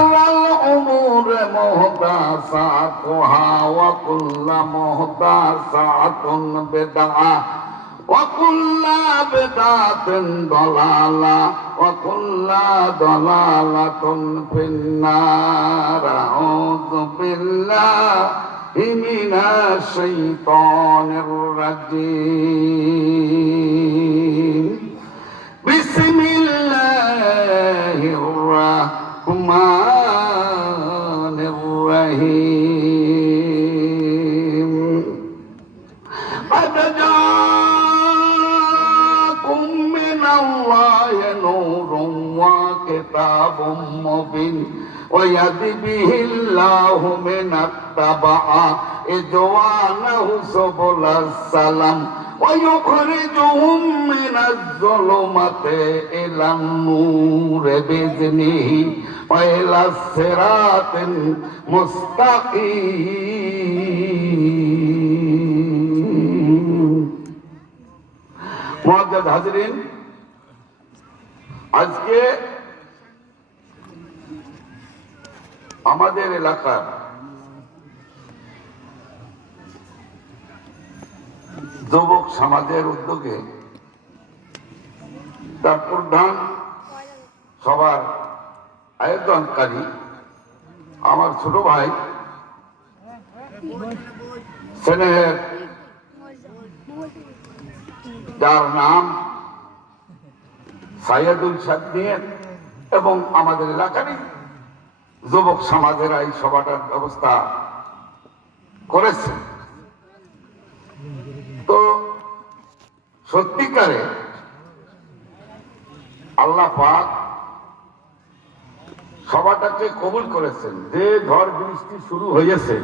الأمور محدثاتها وكل محدثات بدعة وكل بدعة ضلالة وكل ضلالة في النار أعوذ بالله من الشيطان الرجيم بسم الله الرحمن الرحيم قد جاءكم من الله نور وكتاب مبين ويهدي به الله من اتبع رضوانه سبل السلام ويخرجهم من الظلمات إلى النور بإذنه وإلى الصراط المستقيم মুআজ্জাজ হাজিরিন আজকে আমাদের এলাকার যুবক সমাজের উদ্যোগে তার প্রধান সবার আয়োজনকারী আমার ছোট ভাই স্নেহের যার নাম সাইয়েদুল সাদ্দিন এবং আমাদের এলাকারই যুবক সমাজেরা এই সভাটার ব্যবস্থা করেছে। তো সত্যিকারে আল্লাহ পাক সভাটাকে কবুল করেছেন। যে ঝড় বৃষ্টি শুরু হয়েছে